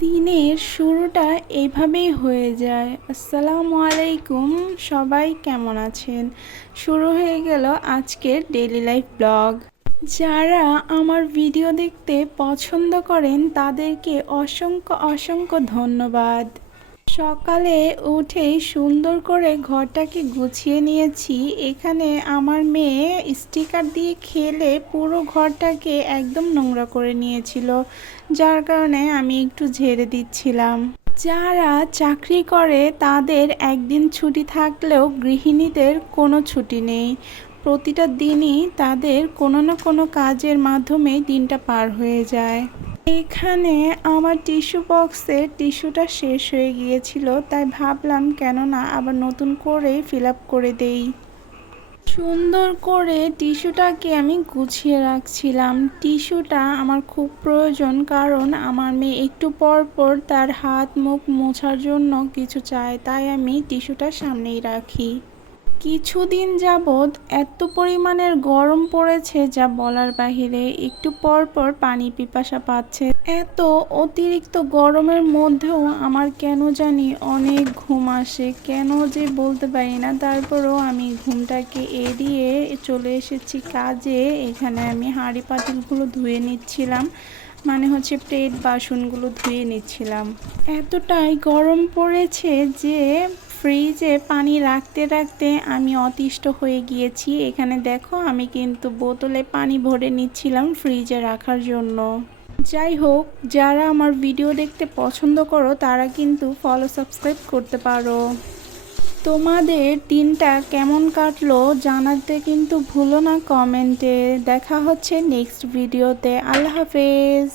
দিনের শুরুটা এভাবেই হয়ে যায়। আসসালামু আলাইকুম, সবাই কেমন আছেন? শুরু হয়ে গেল আজকের ডেইলি লাইফ ব্লগ। যারা আমার ভিডিও দেখতে পছন্দ করেন তাদেরকে অসংখ্য অসংখ্য ধন্যবাদ। সকালে উঠেই সুন্দর করে ঘরটাকে গুছিয়ে নিয়েছি। এখানে আমার মেয়ে স্টিকার দিয়ে খেলে পুরো ঘরটাকে একদম নোংরা করে নিয়েছিল, যার কারণে আমি একটু ঝেড়ে দিচ্ছিলাম। যারা চাকরি করে তাদের একদিন ছুটি থাকলেও গৃহিণীদের কোনো ছুটি নেই। প্রতিটা দিনই তাদের কোনো না কোনো কাজের মাধ্যমে দিনটা পার হয়ে যায়। এখানে আমার টিস্যু বক্সে টিস্যুটা শেষ হয়ে গিয়েছিল, তাই ভাবলাম কেন না আবার নতুন করে ফিল আপ করে দেই। সুন্দর করে টিস্যুটাকে আমি গুছিয়ে রাখছিলাম। টিস্যুটা আমার খুব প্রয়োজন, কারণ আমার মেয়ে একটু পর পর তার হাত মুখ মোছার জন্য কিছু চায়, তাই আমি টিস্যুটা সামনেই রাখি। কিছুদিন যাবৎ এত পরিমাণের গরম পড়েছে যা বলার বাহিরে। একটু পর পর পানি পিপাসা পাচ্ছে। এত অতিরিক্ত গরমের মধ্যেও আমার কেন জানি অনেক ঘুম আসে, কেন যে বলতে পারি না। তারপরেও আমি ঘুমটাকে এড়িয়ে চলে এসেছি কাজে। এখানে আমি হাঁড়ি পাতিলগুলো ধুয়ে নিচ্ছিলাম, মানে হচ্ছে প্লেট বাসনগুলো ধুয়ে নিচ্ছিলাম। এতটাই গরম পড়েছে যে ফ্রিজে পানি রাখতে রাখতে আমি অতিষ্ঠ হয়ে গিয়েছি। এখানে দেখো, আমি কিন্তু বোতলে পানি ভরে নিচ্ছিলাম ফ্রিজে রাখার জন্য। যাই হোক, যারা আমার ভিডিও দেখতে পছন্দ করো তারা কিন্তু ফলো সাবস্ক্রাইব করতে পারো। তোমাদের দিনটা কেমন কাটলো জানাতে কিন্তু ভুলো না কমেন্টে। দেখা হচ্ছে নেক্সট ভিডিওতে। আল্লাহ হাফেজ।